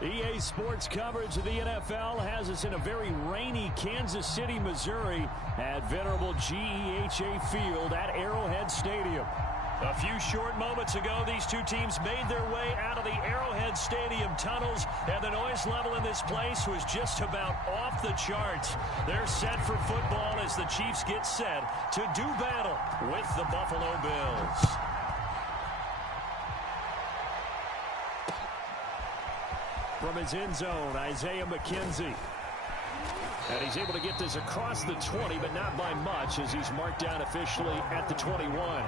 EA Sports coverage of the NFL has us in a very rainy Kansas City, Missouri at venerable GEHA Field at Arrowhead Stadium. A few short moments ago, these two teams made their way out of the Arrowhead Stadium tunnels, and the noise level in this place was just about off the charts. They're set for football as the Chiefs get set to do battle with the Buffalo Bills. From his end zone, Isaiah McKenzie. And he's able to get this across the 20, but not by much, as he's marked down officially at the 21.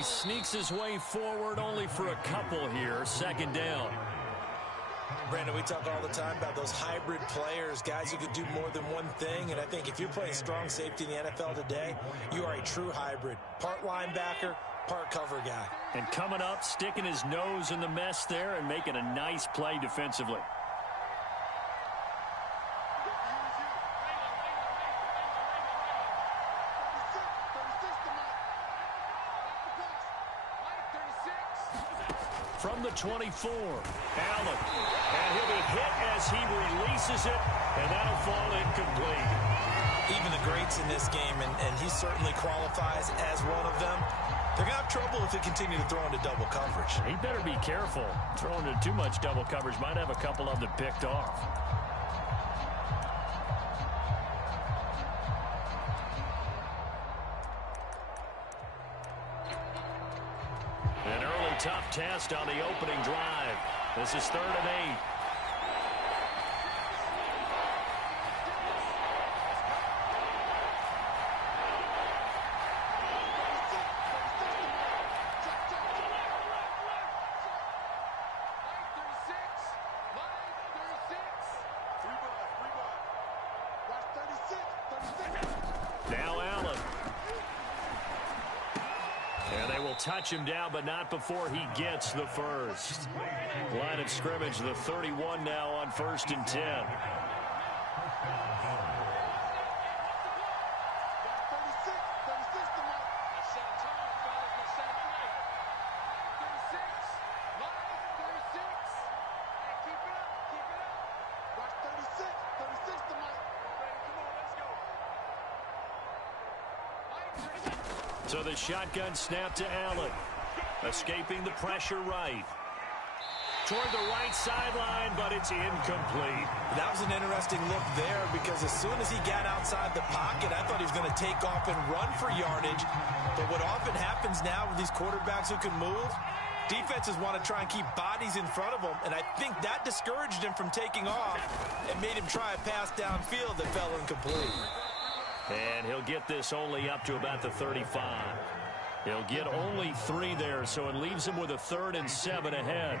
Sneaks his way forward only for a couple here. Second down. Brandon, we talk all the time about those hybrid players, guys who could do more than one thing. And I think if you're playing strong safety in the NFL today, you are a true hybrid. Part linebacker, part cover guy. And coming up, sticking his nose in the mess there and making a nice play defensively. From the 24, Allen. And he'll be hit as he releases it, and that'll fall incomplete. Even the greats in this game, and he certainly qualifies as one of them, they're going to have trouble if they continue to throw into double coverage. He better be careful. Throwing into too much double coverage might have a couple of them picked off. Tough test on the opening drive. This is 3rd and 8. Touch him down, but not before he gets the first. Line of scrimmage, the 31 now on 1st and 10. So the shotgun snap to Allen. Escaping the pressure right. Toward the right sideline, but it's incomplete. That was an interesting look there because as soon as he got outside the pocket, I thought he was going to take off and run for yardage. But what often happens now with these quarterbacks who can move, defenses want to try and keep bodies in front of them, and I think that discouraged him from taking off and made him try a pass downfield that fell incomplete. And he'll get this only up to about the 35. He'll get only 3 there, so it leaves him with a 3rd and 7 ahead.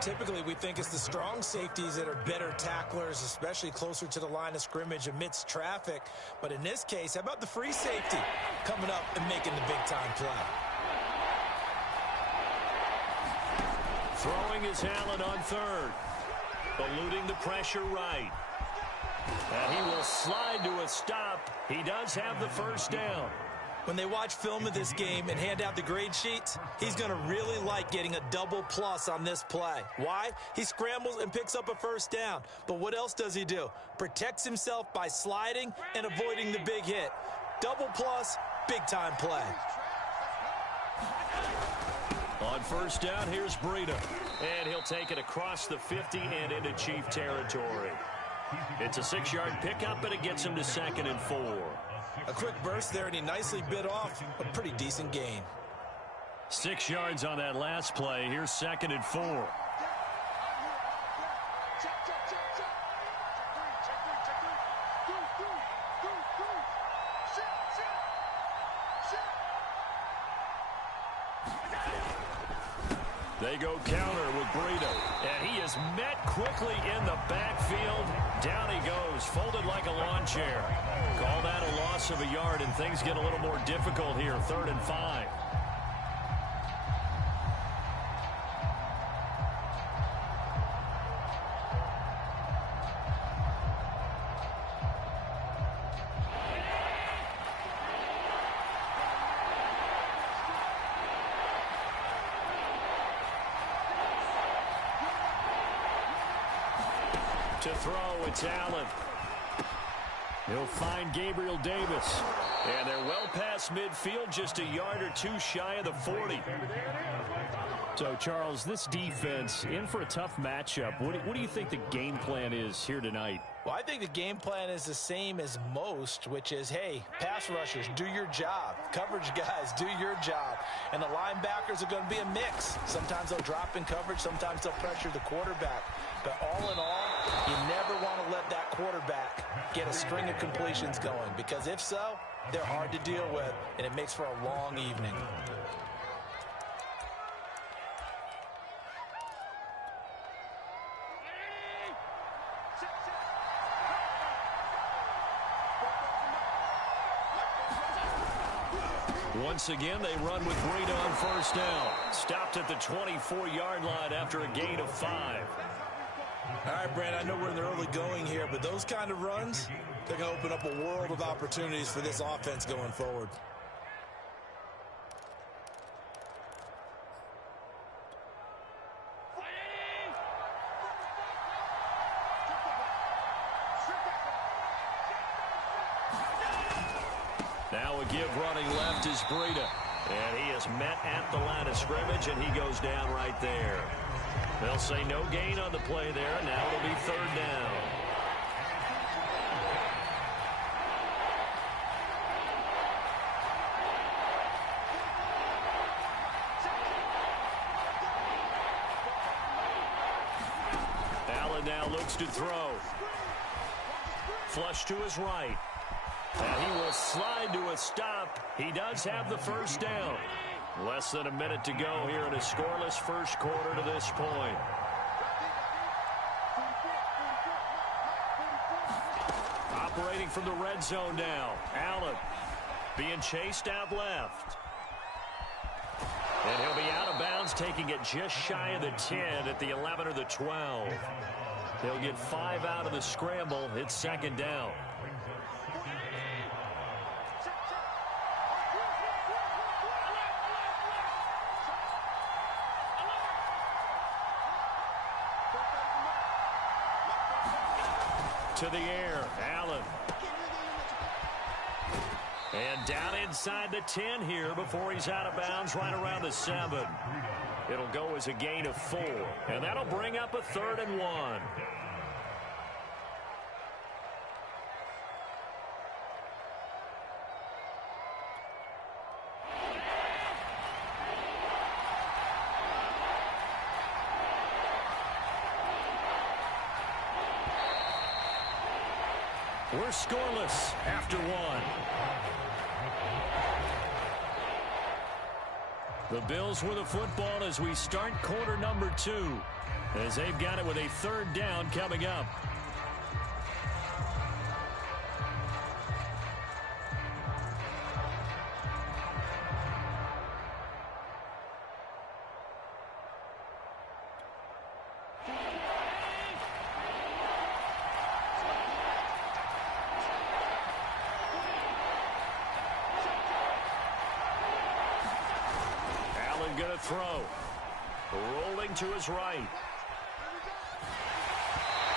Typically, we think it's the strong safeties that are better tacklers, especially closer to the line of scrimmage amidst traffic. But in this case, how about the free safety coming up and making the big-time play? Throwing is Allen on 3rd. Eluding the pressure right. And he will slide to a stop. He does have the first down. When they watch film of this game and hand out the grade sheets, he's going to really like getting a double plus on this play. Why? He scrambles and picks up a first down. But what else does he do? Protects himself by sliding and avoiding the big hit. Double plus, big-time play. On first down, here's Breida. And he'll take it across the 50 and into Chief territory. It's a 6-yard pickup, but it gets him to 2nd and 4. A quick burst there, and he nicely bit off a pretty decent gain. 6 yards on that last play. Here's 2nd and 4. They go counter with Burrito. And he is met quickly in the backfield. Down he goes, folded like a lawn chair. Call that a loss of a yard, and things get a little more difficult here. 3rd and 5. To throw, it's Allen. He'll find Gabriel Davis. And they're well past midfield, just a yard or two shy of the 40. So, Charles, this defense in for a tough matchup. What do you think the game plan is here tonight? Well, I think the game plan is the same as most, which is, hey, pass rushers, do your job. Coverage guys, do your job. And the linebackers are going to be a mix. Sometimes they'll drop in coverage. Sometimes they'll pressure the quarterback. But all in all, you never want to let that quarterback get a string of completions going, because if so, they're hard to deal with, and it makes for a long evening. Once again, they run with Breida on 1st down. Stopped at the 24-yard line after a gain of 5. All right, Brand, I know we're in the early going here, but those kind of runs, they're going to open up a world of opportunities for this offense going forward. Now a give running left is Breida. And he is met at the line of scrimmage, and he goes down right there. They'll say no gain on the play there. Now it'll be 3rd down. Allen now looks to throw. Flush to his right. And he will slide to a stop. He does have the 1st down. Less than a minute to go here in a scoreless first quarter to this point. Operating from the red zone now. Allen being chased out left. And he'll be out of bounds, taking it just shy of the 10 at the 11 or the 12. They'll get 5 out of the scramble. It's 2nd down. To the air, Allen. And down inside the 10 here before he's out of bounds, right around the 7. It'll go as a gain of 4. And that'll bring up a 3rd and 1. We're scoreless after 1. The Bills with the football as we start quarter number 2, as they've got it with a 3rd down coming up. Gonna throw. Rolling to his right.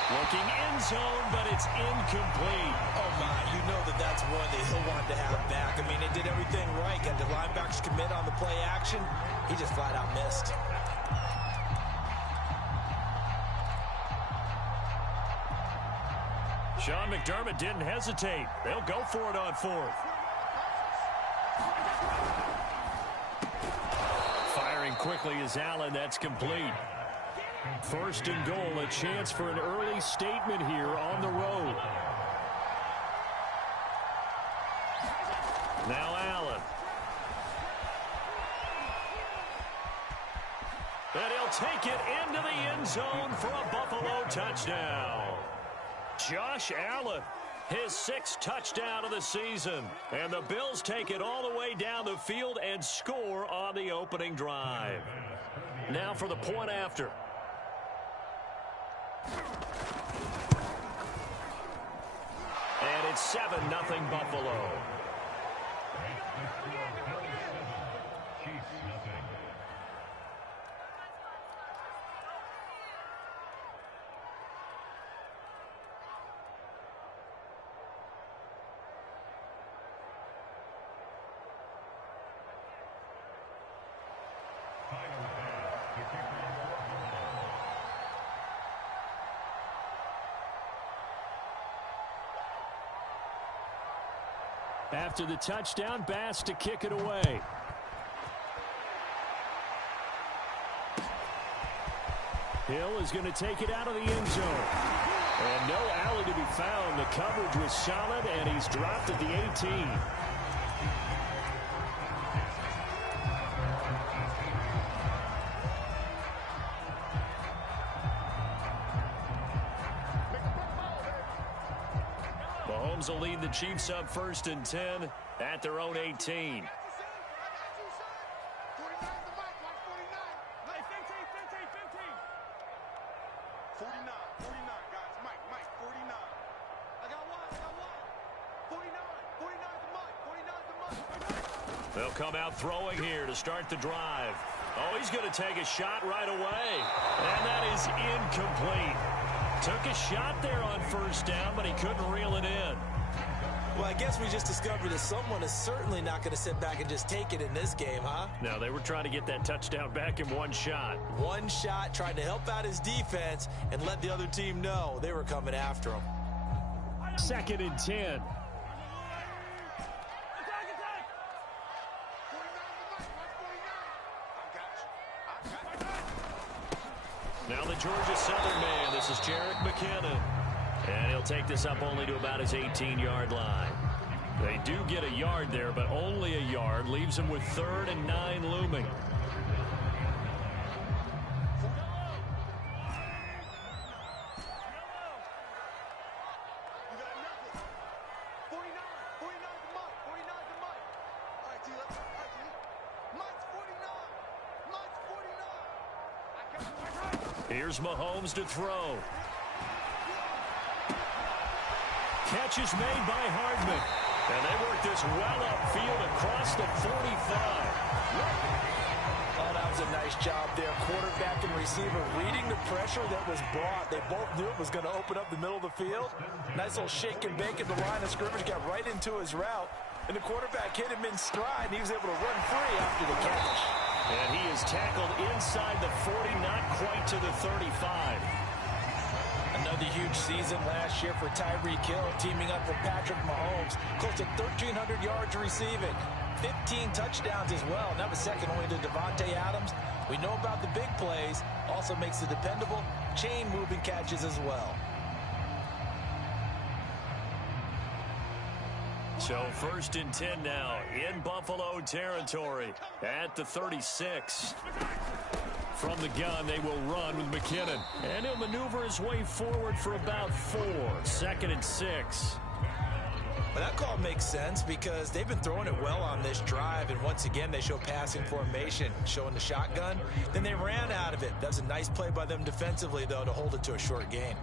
Looking end zone, but it's incomplete. Oh, my. You know that's one that he'll want to have back. I mean, they did everything right. Got the linebackers commit on the play action. He just flat out missed. Sean McDermott didn't hesitate. They'll go for it on 4th. Quickly as Allen, that's complete. 1st and goal, a chance for an early statement here on the road. Now Allen. And take it into the end zone for a Buffalo touchdown. Josh Allen, his 6th touchdown of the season. And the Bills take it all the way down the field and score on the opening drive. Now for the point after. And it's 7-0 Buffalo. After the touchdown, Bass to kick it away. Hill is going to take it out of the end zone. And no alley to be found. The coverage was solid, and he's dropped at the 18. Mahomes will lead the Chiefs up 1st and 10 at their own 18. They'll come out throwing here to start the drive. Oh, he's going to take a shot right away. And that is incomplete. Took a shot there on 1st down, but he couldn't reel it in. Well, I guess we just discovered that someone is certainly not going to sit back and just take it in this game, huh? No, they were trying to get that touchdown back in one shot. One shot, trying to help out his defense and let the other team know they were coming after him. 2nd and 10. Now the Georgia Southern man, this is Jerick McKinnon. And he'll take this up only to about his 18-yard line. They do get a yard there, but only a yard. Leaves him with 3rd and 9 looming. Here's Mahomes to throw. Catch is made by Hardman. And they work this well upfield across the 45. Oh, that was a nice job there. Quarterback and receiver reading the pressure that was brought. They both knew it was going to open up the middle of the field. Nice little shake and bake at the line of scrimmage. Got right into his route. And the quarterback hit him in stride. And he was able to run free after the catch. And he is tackled inside the 40, not quite to the 35. Another huge season last year for Tyreek Hill, teaming up with Patrick Mahomes. Close to 1,300 yards receiving. 15 touchdowns as well. And that was second only to Devontae Adams. We know about the big plays. Also makes the dependable chain-moving catches as well. So 1st and 10 now in Buffalo territory at the 36. From the gun, they will run with McKinnon. And he'll maneuver his way forward for about 4. 2nd and 6. Well, that call makes sense because they've been throwing it well on this drive. And once again, they show passing formation, showing the shotgun. Then they ran out of it. That's a nice play by them defensively, though, to hold it to a short gain.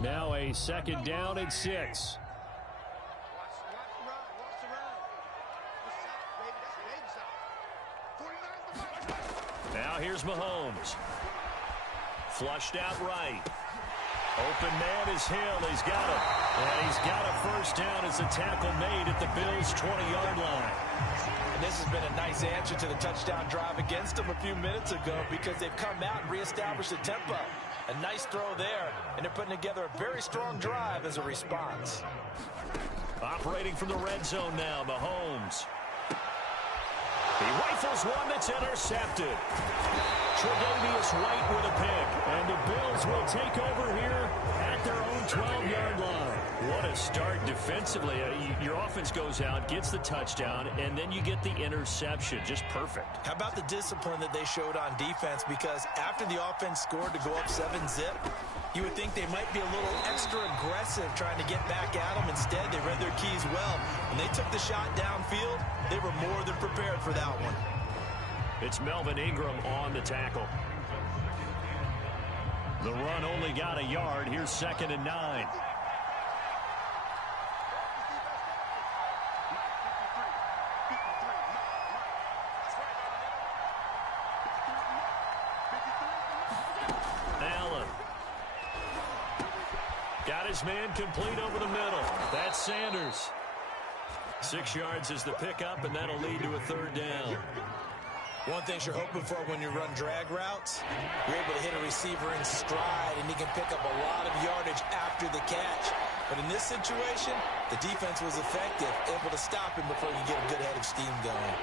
Now a 2nd down and 6. Now here's Mahomes. Flushed out right. Open man is Hill. He's got it. And he's got a 1st down as the tackle made at the Bills' 20-yard line. And this has been a nice answer to the touchdown drive against them a few minutes ago because they've come out and reestablished the tempo. A nice throw there, and they're putting together a very strong drive as a response. Operating from the red zone now, Mahomes. He rifles one that's intercepted. Tre'Davious White with a pick. And the Bills will take over here at their own 12-yard line. What a start defensively. Your offense goes out, gets the touchdown, and then you get the interception. Just perfect. How about the discipline that they showed on defense? Because after the offense scored to go up 7-zip, you would think they might be a little extra aggressive trying to get back at them. Instead, they read their keys well. When they took the shot downfield, they were more than prepared for that one. It's Melvin Ingram on the tackle. The run only got a yard. Here's 2nd and 9. Allen. Got his man complete over the middle. That's Sanders. 6 yards is the pickup, and that'll lead to a 3rd down. One thing you're hoping for when you run drag routes, you're able to hit a receiver in stride, and he can pick up a lot of yardage after the catch. But in this situation, the defense was effective, able to stop him before he get a good head of steam going.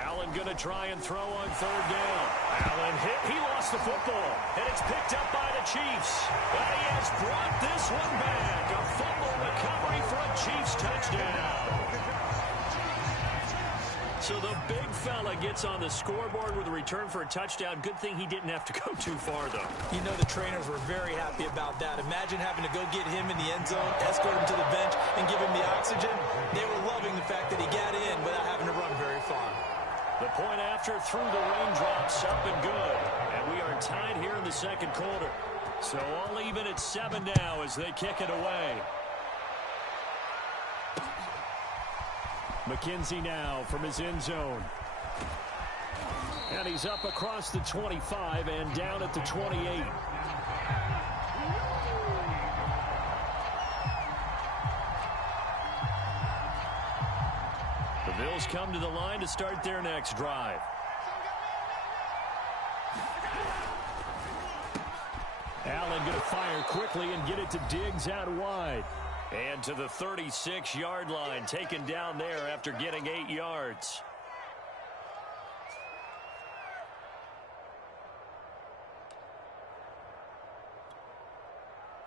Allen going to try and throw on 3rd down. Allen hit. He lost the football, and it's picked up by the Chiefs. But he has brought this one back. A fumble recovery for a Chiefs touchdown. So the big fella gets on the scoreboard with a return for a touchdown. Good thing he didn't have to go too far, though. You know the trainers were very happy about that. Imagine having to go get him in the end zone, escort him to the bench, and give him the oxygen. They were loving the fact that he got in without having to run very far. The point after through the raindrops, up and good. And we are tied here in the 2nd quarter. So all even at 7 now as they kick it away. McKenzie now from his end zone. And he's up across the 25 and down at the 28. The Bills come to the line to start their next drive. Allen going to fire quickly and get it to Diggs out wide. And to the 36-yard line, taken down there after getting 8 yards.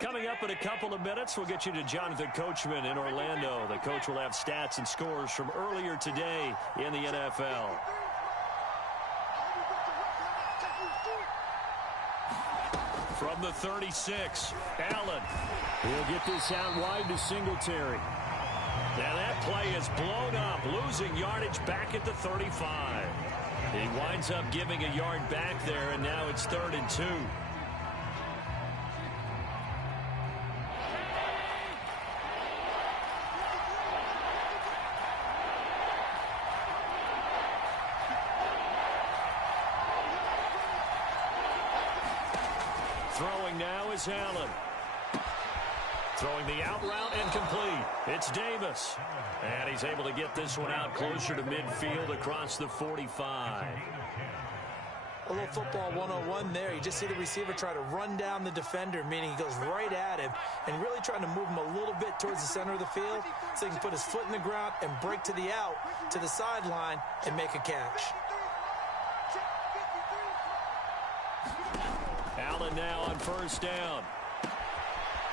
Coming up in a couple of minutes, we'll get you to Jonathan Coachman in Orlando. The coach will have stats and scores from earlier today in the NFL. From the 36, Allen. He'll get this out wide to Singletary. Now that play is blown up, losing yardage back at the 35. He winds up giving a yard back there, and now it's 3rd and 2. Throwing now is Allen. Throwing the out route and complete. It's Davis. And he's able to get this one out closer to midfield across the 45. A little football 101 there. You just see the receiver try to run down the defender, meaning he goes right at him and really trying to move him a little bit towards the center of the field so he can put his foot in the ground and break to the out, to the sideline, and make a catch. Allen now on 1st down.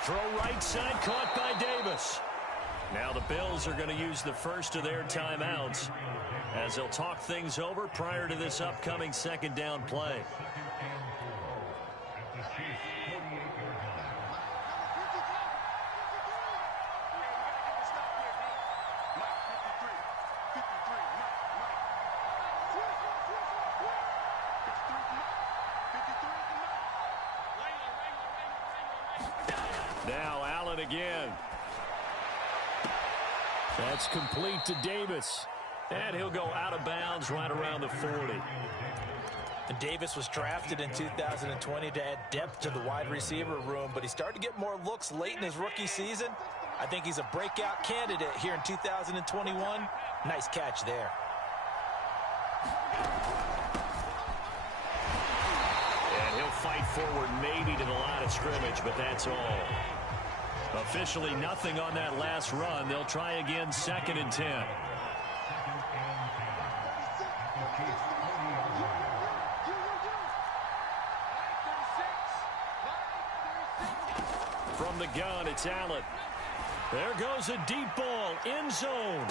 Throw right side, caught by Davis. Now the Bills are going to use the first of their timeouts as they'll talk things over prior to this upcoming 2nd down play. Now Allen again. That's complete to Davis. And he'll go out of bounds right around the 40. And Davis was drafted in 2020 to add depth to the wide receiver room, but he started to get more looks late in his rookie season. I think he's a breakout candidate here in 2021. Nice catch there. And he'll fight forward maybe to the line of scrimmage, but that's all. Officially nothing on that last run. They'll try again 2nd and 10. From the gun, it's Allen. There goes a deep ball, end zone.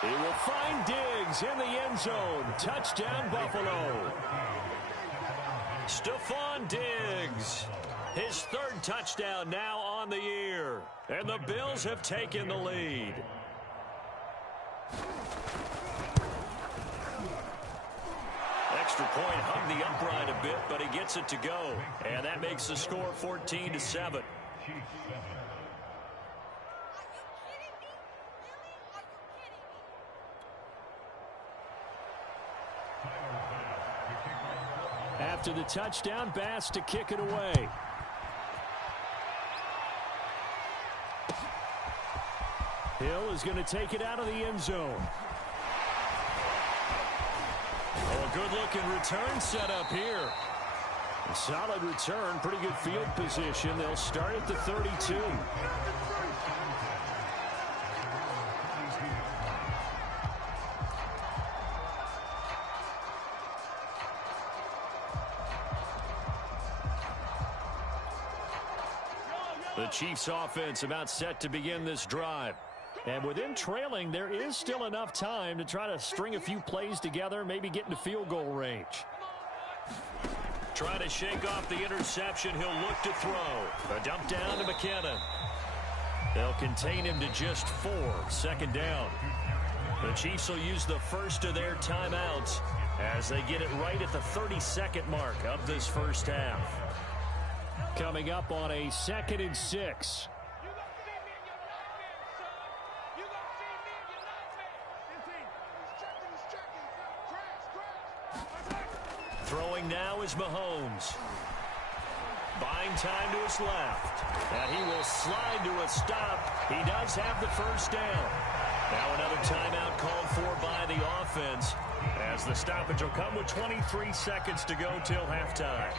He will find Diggs in the end zone. Touchdown, Buffalo. Stephon Diggs. His third touchdown now on the year. And the Bills have taken the lead. Extra point hung the upright a bit, but he gets it to go. And that makes the score 14-7. After the touchdown, Bass to kick it away. Hill is going to take it out of the end zone. Oh, a good-looking return set up here. A solid return, pretty good field position. They'll start at the 32. The Chiefs offense about set to begin this drive. And with them trailing, there is still enough time to try to string a few plays together, maybe get into field goal range. Try to shake off the interception. He'll look to throw. A dump down to McKinnon. They'll contain him to just 4. Second down. The Chiefs will use the first of their timeouts as they get it right at the 32nd mark of this first half. Coming up on a 2nd and 6. Throwing now is Mahomes. Buying time to his left. And he will slide to a stop. He does have the first down. Now another timeout called for by the offense, as the stoppage will come with 23 seconds to go till halftime.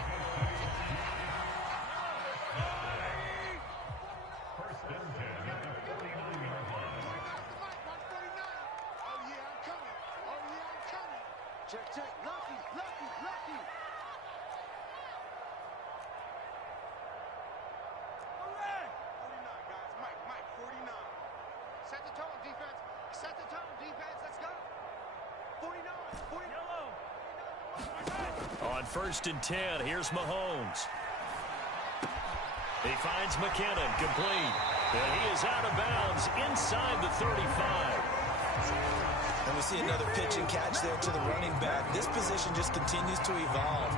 On 1st and 10, here's Mahomes. He finds McKinnon, complete. And he is out of bounds inside the 35. And we see another pitch and catch there to the running back. This position just continues to evolve.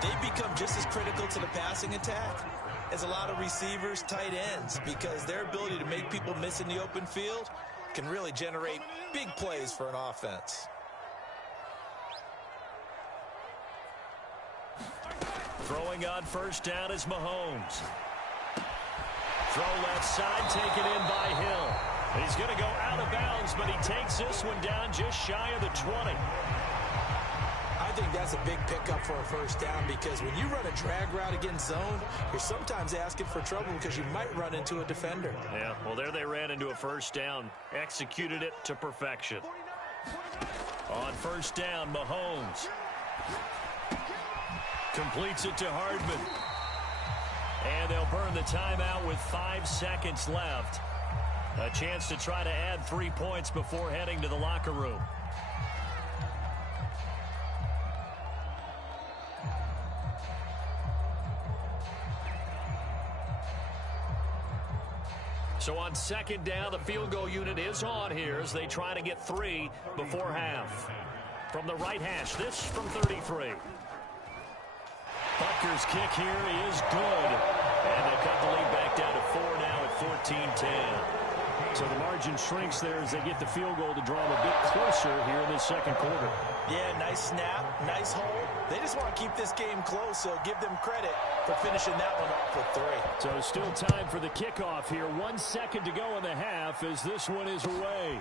They become just as critical to the passing attack as a lot of receivers, tight ends, because their ability to make people miss in the open field can really generate big plays for an offense. Throwing on 1st down is Mahomes. Throw left side, taken in by Hill. He's going to go out of bounds, but he takes this one down just shy of the 20. I think that's a big pickup for a first down, because when you run a drag route against zone, you're sometimes asking for trouble because you might run into a defender. Yeah, well, there they ran into a first down. Executed it to perfection. On 1st down, Mahomes completes it to Hardman. And they'll burn the timeout with 5 seconds left. A chance to try to add 3 points before heading to the locker room. So on 2nd down, the field goal unit is on here as they try to get 3 before half. From the right hash, this from 33. Butker's kick here is good. And they'll cut the lead back down to 4 now at 14-10. So the margin shrinks there as they get the field goal to draw them a bit closer here in this 2nd quarter. Yeah, nice snap, nice hold. They just want to keep this game close, so give them credit for finishing that one off with 3. So still time for the kickoff here. 1 second to go in the half as this one is away.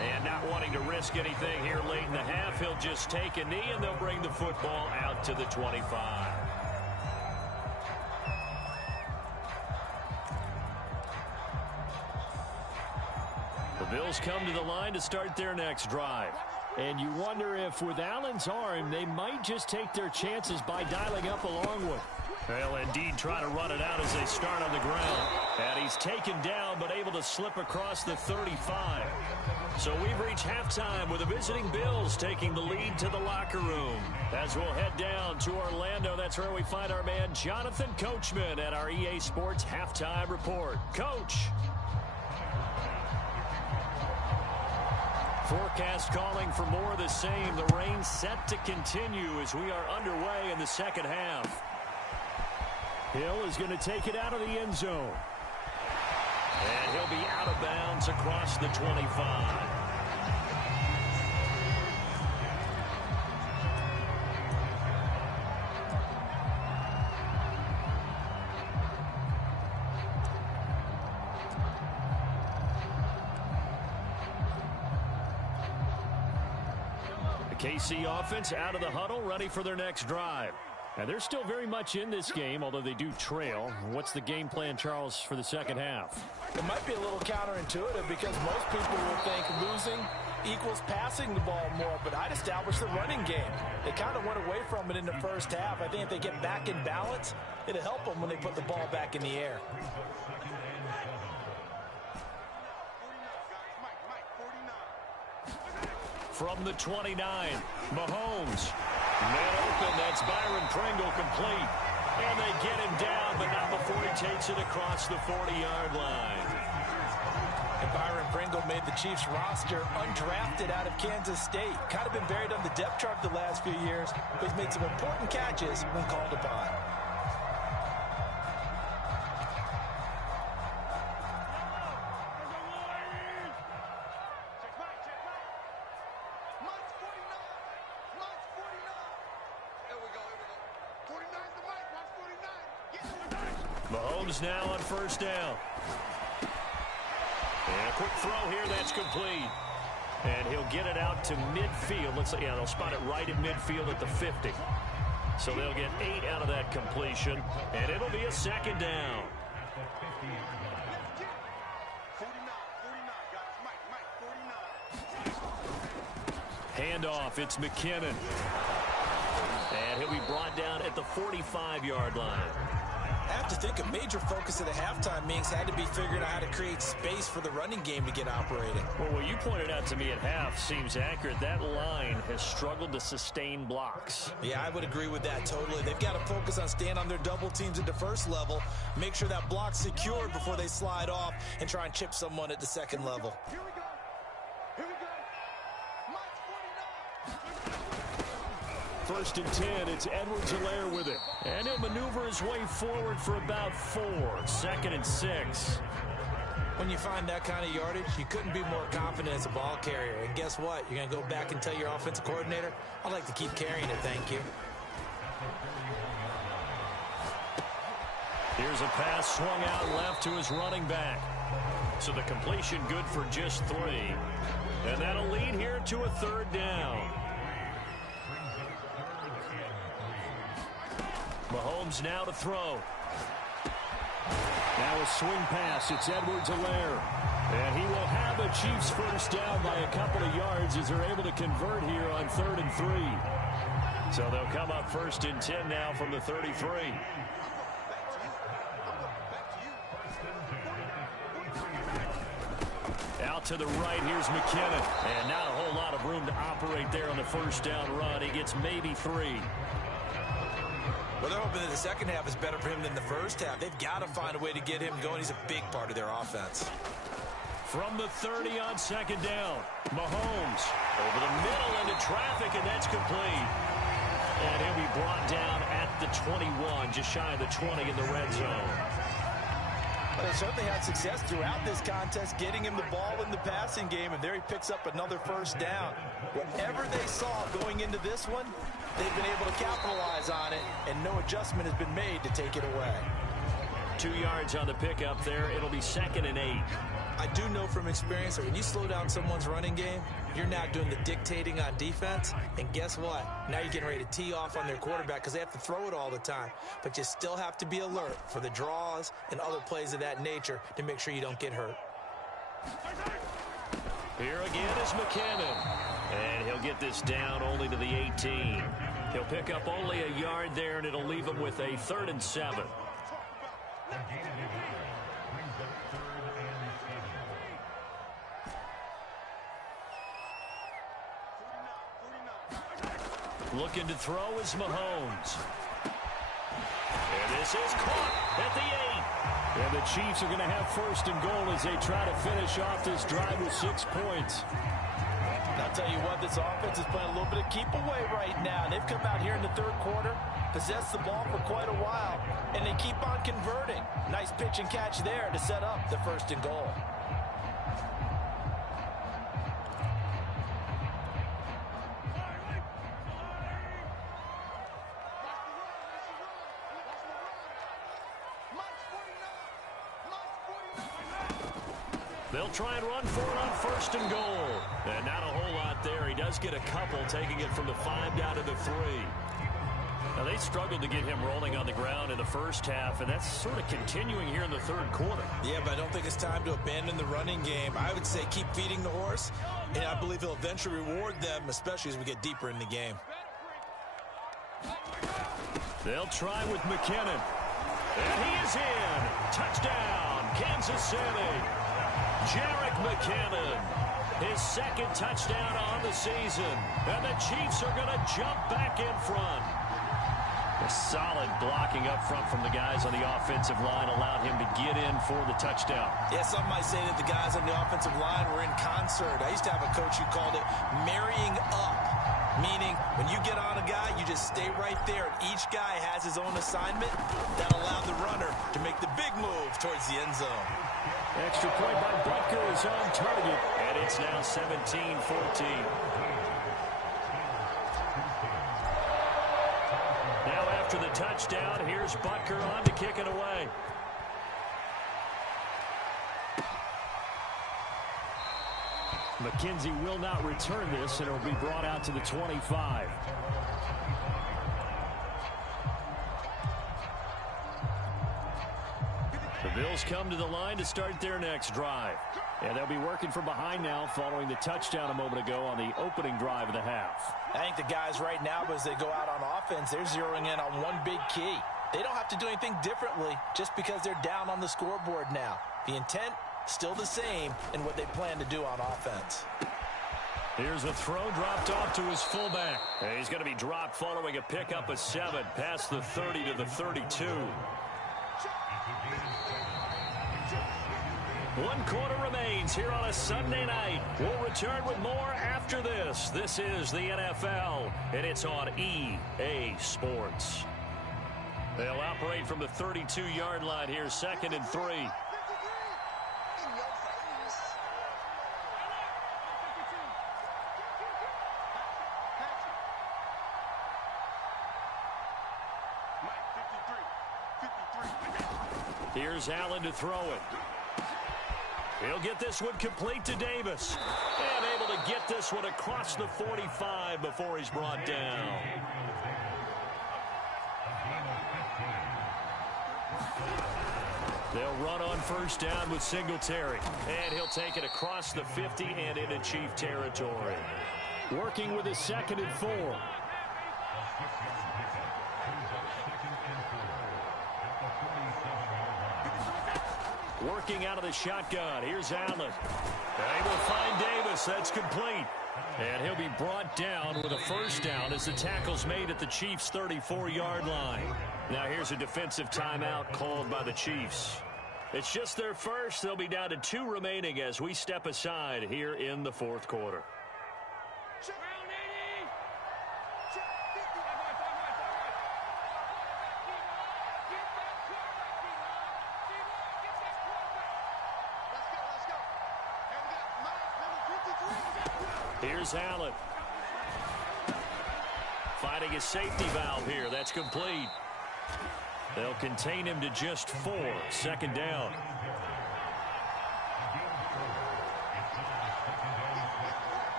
And not wanting to risk anything here late in the half, he'll just take a knee, and they'll bring the football out to the 25. The Bills come to the line to start their next drive. And you wonder if with Allen's arm, they might just take their chances by dialing up a long one. They'll indeed try to run it out as they start on the ground. And he's taken down, but able to slip across the 35. So we've reached halftime with the visiting Bills taking the lead to the locker room. As we'll head down to Orlando, that's where we find our man Jonathan Coachman at our EA Sports Halftime Report. Coach. Forecast calling for more of the same. The rain set to continue as we are underway in the second half. Hill is going to take it out of the end zone. And he'll be out of bounds across the 25. The KC offense out of the huddle, ready for their next drive. And they're still very much in this game, although they do trail. What's the game plan, Charles, for the second half? It might be a little counterintuitive because most people will think losing equals passing the ball more, but I'd establish the running game. They kind of went away from it in the first half. I think if they get back in balance, it'll help them when they put the ball back in the air. From the 29, Mahomes. Man open, that's Byron Pringle complete. And they get him down, but not before he takes it across the 40-yard line. And Byron Pringle made the Chiefs roster undrafted out of Kansas State. Kind of been buried on the depth chart the last few years, but he's made some important catches when called upon. Mahomes now on first down. And a quick throw here, that's complete. And he'll get it out to midfield. Yeah, they'll spot it right at midfield at the 50. So they'll get 8 out of that completion, and it'll be a second down. Handoff, it's McKinnon. And he'll be brought down at the 45-yard line. I have to think a major focus of the halftime meetings had to be figuring out how to create space for the running game to get operating. Well, what you pointed out to me at half seems accurate. That line has struggled to sustain blocks. Yeah, I would agree with that totally. They've got to focus on staying on their double teams at the first level, make sure that block's secured before they slide off and try and chip someone at the second level. Here we go. Here we go. March 49. First and 10, it's Edwards-Helaire with it. And he'll maneuver his way forward for about 4. Second and 6. When you find that kind of yardage, you couldn't be more confident as a ball carrier. And guess what? You're going to go back and tell your offensive coordinator, I'd like to keep carrying it, thank you. Here's a pass swung out left to his running back. So the completion good for just 3. And that'll lead here to a third down. Mahomes now to throw. Now a swing pass. It's Edwards-Helaire. And he will have a Chiefs first down by a couple of yards as they're able to convert here on 3rd and 3. So they'll come up first and 10 now from the 33. Out to the right, here's McKinnon. And not a whole lot of room to operate there on the first down run. He gets maybe 3. Well, they're hoping that the second half is better for him than the first half. They've got to find a way to get him going. He's a big part of their offense. From the 30 on second down, Mahomes over the middle into traffic, and that's complete. And he'll be brought down at the 21, just shy of the 20 in the red zone. Well, they certainly had success throughout this contest, getting him the ball in the passing game, and there he picks up another first down. Whatever they saw going into this one, they've been able to capitalize on it, and no adjustment has been made to take it away. 2 yards on the pickup there. It'll be 2nd and 8. I do know from experience that when you slow down someone's running game, you're not doing the dictating on defense. And guess what? Now you're getting ready to tee off on their quarterback because they have to throw it all the time. But you still have to be alert for the draws and other plays of that nature to make sure you don't get hurt. Here again is McKinnon. And he'll get this down only to the 18. He'll pick up only a yard there, and it'll leave him with a 3rd and 7. Looking to throw is Mahomes. And this is caught at the 8. And the Chiefs are going to have 1st and goal as they try to finish off this drive with 6 points. I'll tell you what, this offense is playing a little bit of keep away right now. They've come out here in the 3rd quarter, possessed the ball for quite a while, and they keep on converting. Nice pitch and catch there to set up the 1st and goal. They'll try and run for it on 1st and goal. And not a whole lot there. He does get a couple, taking it from the 5 down to the 3. Now, they struggled to get him rolling on the ground in the first half, and that's sort of continuing here in the 3rd quarter. Yeah, but I don't think it's time to abandon the running game. I would say keep feeding the horse, and I believe he'll eventually reward them, especially as we get deeper in the game. They'll try with McKinnon. And he is in. Touchdown, Kansas City. Jerick McKinnon, his 2nd touchdown on the season. And the Chiefs are going to jump back in front. A solid blocking up front from the guys on the offensive line allowed him to get in for the touchdown. Yeah, some might say that the guys on the offensive line were in concert. I used to have a coach who called it marrying up, meaning when you get on a guy, you just stay right there, and each guy has his own assignment. That allowed the runner to make the big move towards the end zone. Extra point by Butker is on target. And it's now 17-14. Now after the touchdown, here's Butker on to kick it away. McKenzie will not return this, and it will be brought out to the 25. The Bills come to the line to start their next drive. And they'll be working from behind now following the touchdown a moment ago on the opening drive of the half. I think the guys right now, as they go out on offense, they're zeroing in on one big key. They don't have to do anything differently just because they're down on the scoreboard now. The intent, still the same in what they plan to do on offense. Here's a throw dropped off to his fullback. And he's going to be dropped following a pickup of 7 past the 30 to the 32. 1 quarter remains here on a Sunday night. We'll return with more after this. This is the NFL, and it's on EA Sports. They'll operate from the 32-yard line here, 2nd and 3. Here's Allen to throw it. He'll get this one complete to Davis. And able to get this one across the 45 before he's brought down. They'll run on 1st down with Singletary. And he'll take it across the 50 and into Chief territory. Working with his 2nd and 4. Working out of the shotgun. Here's Allen. They will find Davis. That's complete. And he'll be brought down with a 1st down as the tackle's made at the Chiefs' 34-yard line. Now here's a defensive timeout called by the Chiefs. It's just their first. They'll be down to 2 remaining as we step aside here in the 4th quarter. Here's Allen. Finding a safety valve here. That's complete. They'll contain him to just 4. 2nd down.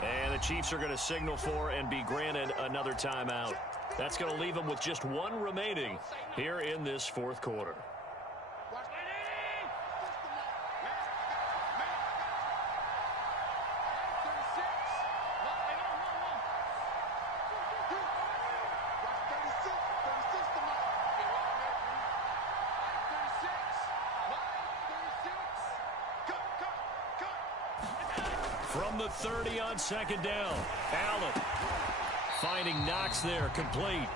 And the Chiefs are going to signal for and be granted another timeout. That's going to leave them with just one remaining here in this fourth quarter. From the 30 on second down, Allen finding Knox there, complete.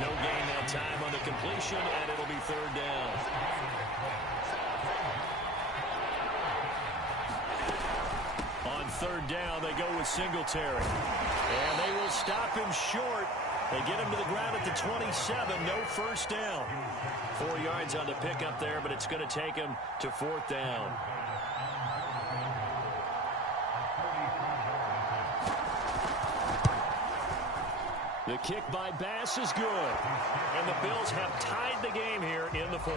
No gain that time on the completion, and it'll be third down. On third down, they go with Singletary. And they will stop him short. They get him to the ground at the 27, no first down. 4 yards on the pickup there, but it's going to take him to fourth down. The kick by Bass is good. And the Bills have tied the game here in the fourth.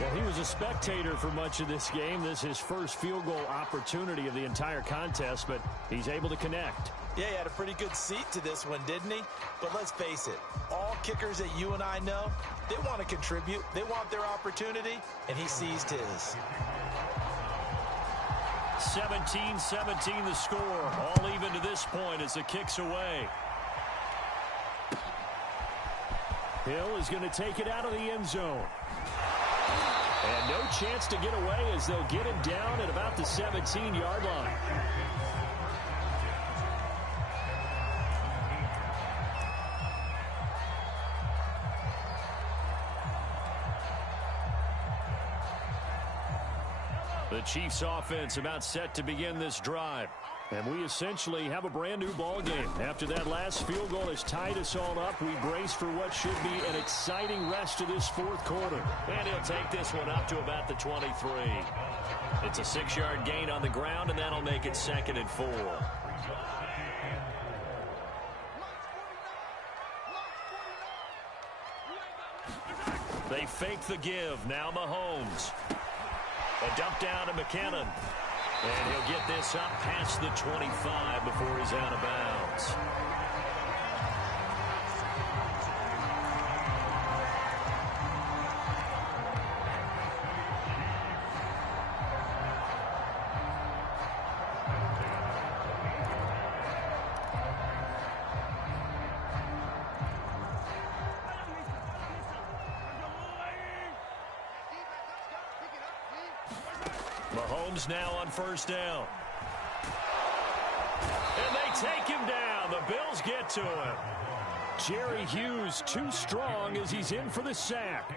Well, he was a spectator for much of this game. This is his first field goal opportunity of the entire contest, but he's able to connect. Yeah, he had a pretty good seat to this one, didn't he? But let's face it, all kickers that you and I know, they want to contribute. They want their opportunity, and he seized his. 17-17 the score. All even to this point as the kick's away. Hill is going to take it out of the end zone. And no chance to get away as they'll get him down at about the 17-yard line. The Chiefs offense about set to begin this drive. And we essentially have a brand new ball game. After that last field goal has tied us all up, we brace for what should be an exciting rest of this fourth quarter. And he'll take this one up to about the 23. It's a 6-yard gain on the ground, and that'll make it 2nd and 4. They fake the give. Now Mahomes. A dump down to McKinnon. And he'll get this up past the 25 before he's out of bounds. Mahomes now on first down. And they take him down. The Bills get to him. Jerry Hughes too strong as he's in for the sack.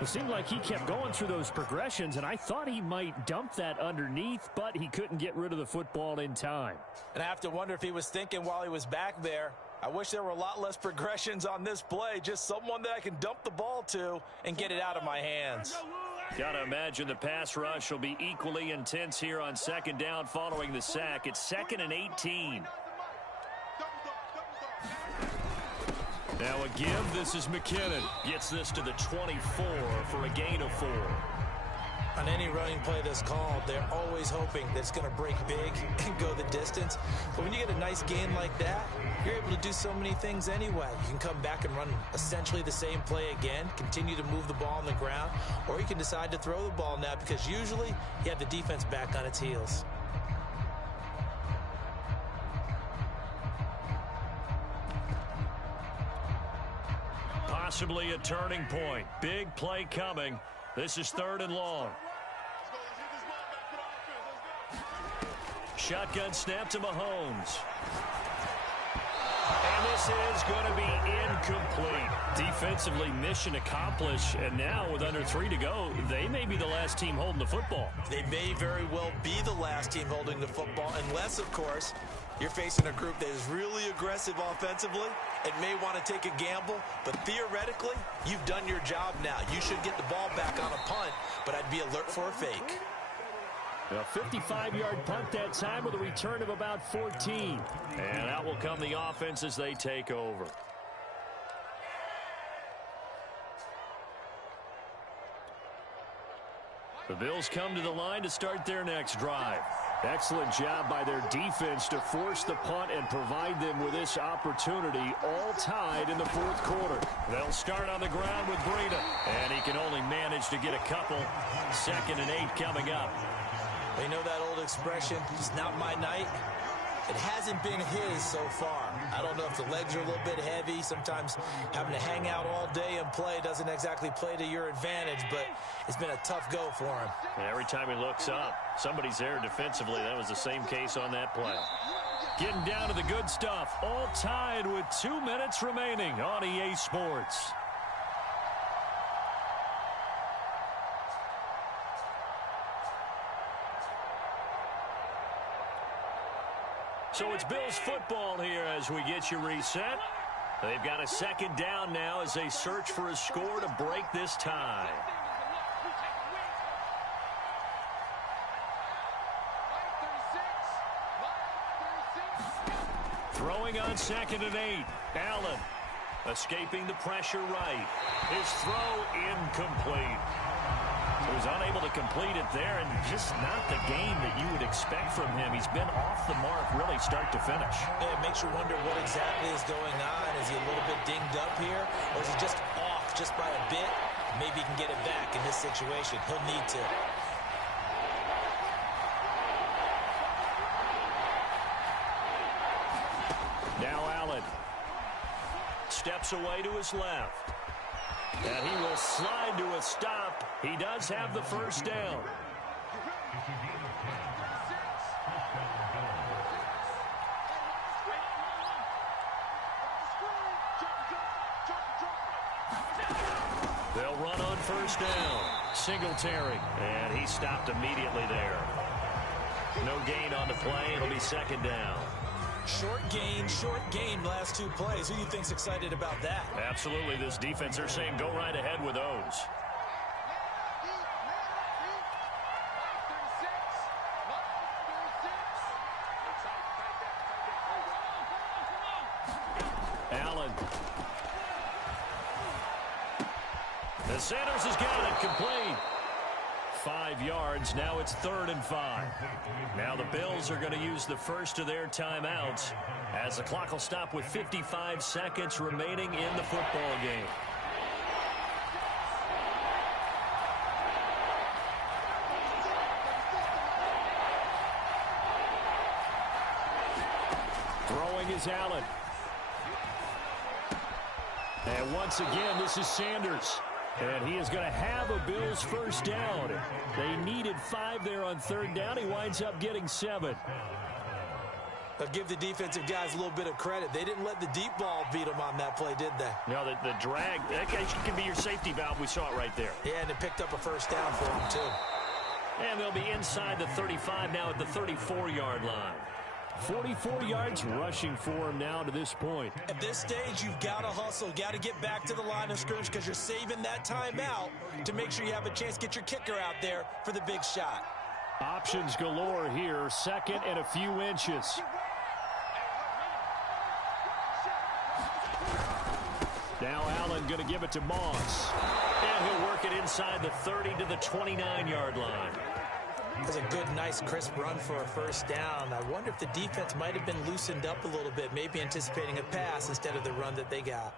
It seemed like he kept going through those progressions, and I thought he might dump that underneath, but he couldn't get rid of the football in time. And I have to wonder if he was thinking while he was back there, I wish there were a lot less progressions on this play, just someone that I can dump the ball to and get it out of my hands. Gotta imagine the pass rush will be equally intense here on second down following the sack. It's 2nd and 18. Now a give. This is McKinnon. Gets this to the 24 for a gain of 4. On any running play that's called, they're always hoping that it's going to break big and go the distance. But when you get a nice gain like that, you're able to do so many things anyway. You can come back and run essentially the same play again, continue to move the ball on the ground, or you can decide to throw the ball now because usually you have the defense back on its heels. Possibly a turning point. Big play coming. This is 3rd and long. Shotgun snap to Mahomes. And this is going to be incomplete. Defensively, mission accomplished. And now with under 3 to go, they may be the last team holding the football. They may very well be the last team holding the football, unless, of course, you're facing a group that is really aggressive offensively and may want to take a gamble. But theoretically, you've done your job now. You should get the ball back on a punt, but I'd be alert for a fake. A 55-yard punt that time with a return of about 14. And out will come the offense as they take over. The Bills come to the line to start their next drive. Excellent job by their defense to force the punt and provide them with this opportunity, all tied in the fourth quarter. They'll start on the ground with Breida, and he can only manage to get a couple. 2nd and 8 coming up. You know that old expression, it's not my night? It hasn't been his so far. I don't know if the legs are a little bit heavy. Sometimes having to hang out all day and play doesn't exactly play to your advantage, but it's been a tough go for him. And every time he looks up, somebody's there defensively. That was the same case on that play. Getting down to the good stuff, all tied with 2 minutes remaining on EA Sports. So it's Bills football here as we get you reset. They've got a 2nd down now as they search for a score to break this tie. Throwing on 2nd and 8. Allen escaping the pressure right. His throw incomplete. He was unable to complete it there, and just not the game that you would expect from him. He's been off the mark really start to finish. Yeah, it makes you wonder what exactly is going on. Is he a little bit dinged up here, or is he just off just by a bit? Maybe he can get it back in this situation. He'll need to. Now Allen steps away to his left. And he will slide to a stop. He does have the first down. They'll run on first down. Singletary. And he stopped immediately there. No gain on the play. It'll be 2nd down. Short gain, last 2 plays. Who do you think's excited about that? Absolutely, this defense, they're saying go right ahead with those. Allen. The Sanders has got it complete. 5 yards. Now it's 3rd and 5. Now the Bills are going to use the first of their timeouts as the clock will stop with 55 seconds remaining in the football game. Throwing is Allen. And once again, this is Sanders. And he is going to have a Bills first down. They needed 5 there on 3rd down. He winds up getting 7. I'll give the defensive guys a little bit of credit. They didn't let the deep ball beat them on that play, did they? No, the drag, that can be your safety valve. We saw it right there. Yeah, and it picked up a first down for them, too. And they'll be inside the 35 now at the 34-yard line. 44 yards rushing for him now to this point. At this stage, you've got to hustle. Got to get back to the line of scrimmage because you're saving that timeout to make sure you have a chance to get your kicker out there for the big shot. Options galore here. 2nd and a few inches. Now Allen going to give it to Moss. And he'll work it inside the 30 to the 29-yard line. That's a good, nice, crisp run for a first down. I wonder if the defense might have been loosened up a little bit, maybe anticipating a pass instead of the run that they got.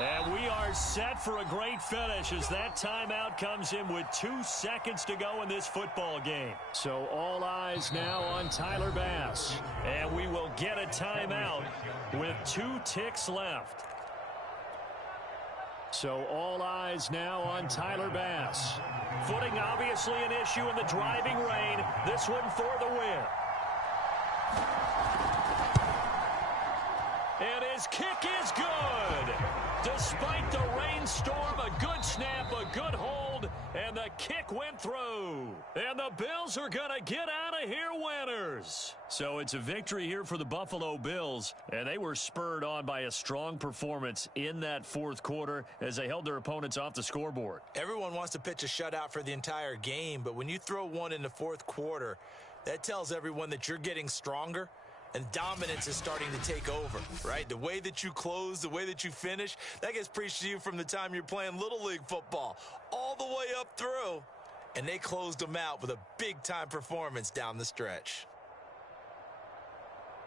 And we are set for a great finish as that timeout comes in with 2 seconds to go in this football game. So all eyes now on Tyler Bass. And we will get a timeout with 2 ticks left. So all eyes now on Tyler Bass. Footing obviously an issue in the driving rain. This one for the win. And his kick is good. Despite the rainstorm, a good snap, a good hold, and the kick went through. And the Bills are going to get out of here winners. So it's a victory here for the Buffalo Bills, and they were spurred on by a strong performance in that fourth quarter as they held their opponents off the scoreboard. Everyone wants to pitch a shutout for the entire game, but when you throw one in the fourth quarter, that tells everyone that you're getting stronger And dominance is starting to take over, right? The way that you close, the way that you finish, that gets preached to you from the time you're playing Little League football all the way up through. And they closed them out with a big-time performance down the stretch.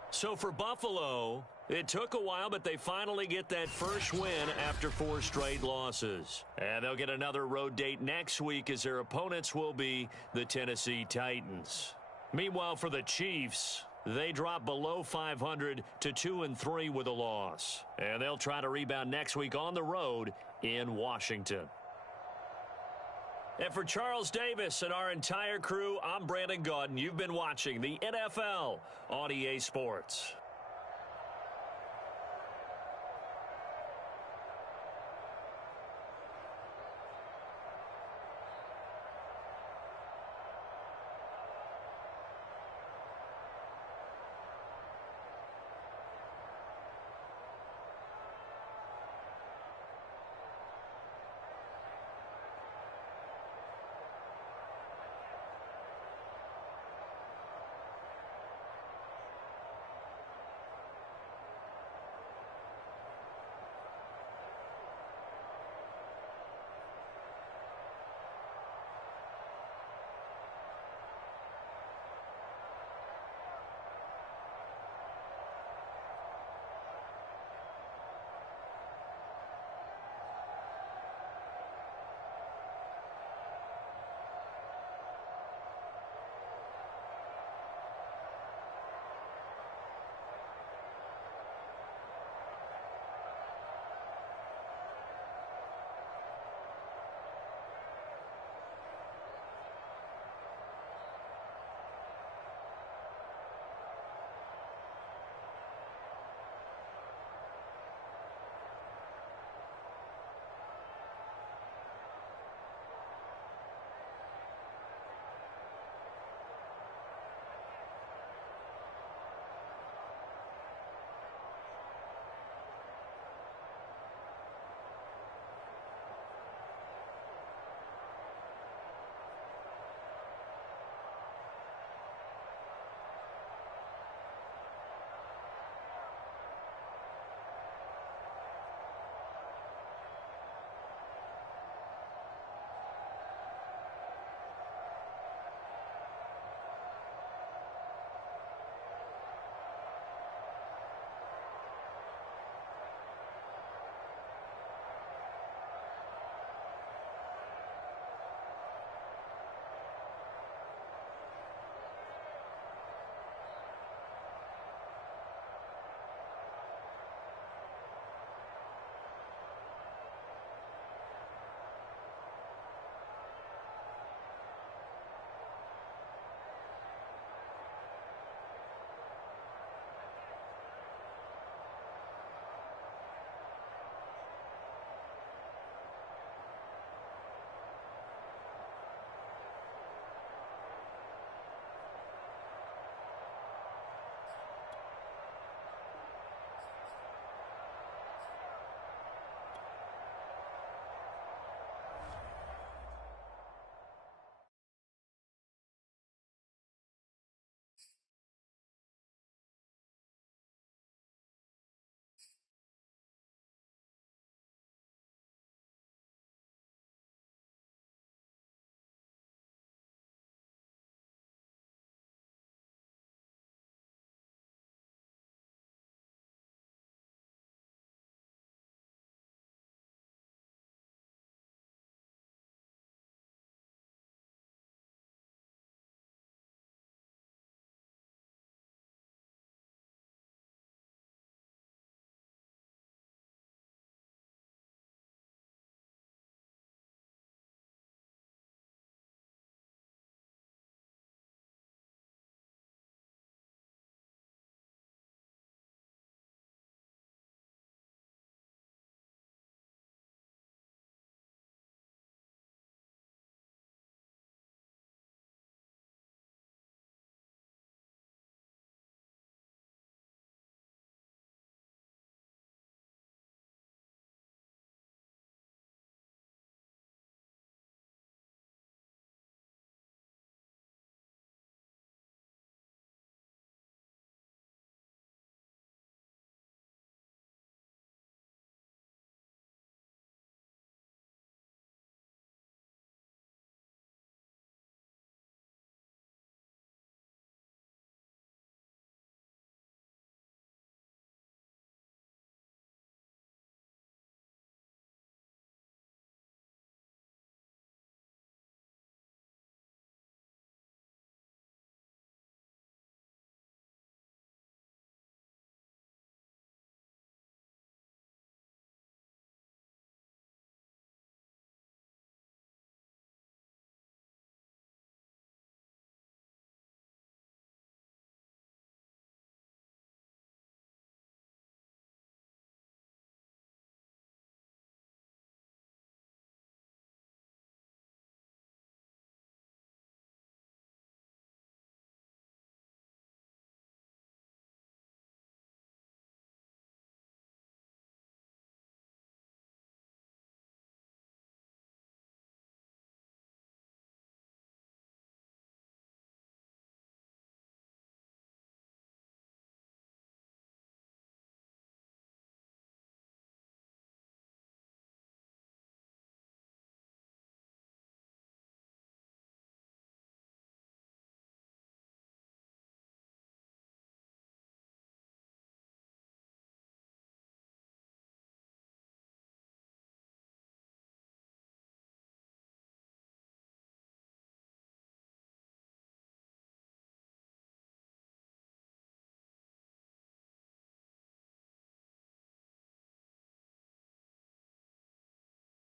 So for Buffalo, it took a while, but they finally get that first win after 4 straight losses. And they'll get another road date next week as their opponents will be the Tennessee Titans. Meanwhile, for the Chiefs, they drop below 500 to 2-3 with a loss. And they'll try to rebound next week on the road in Washington. And for Charles Davis and our entire crew, I'm Brandon Gaudin. You've been watching the NFL on EA Sports.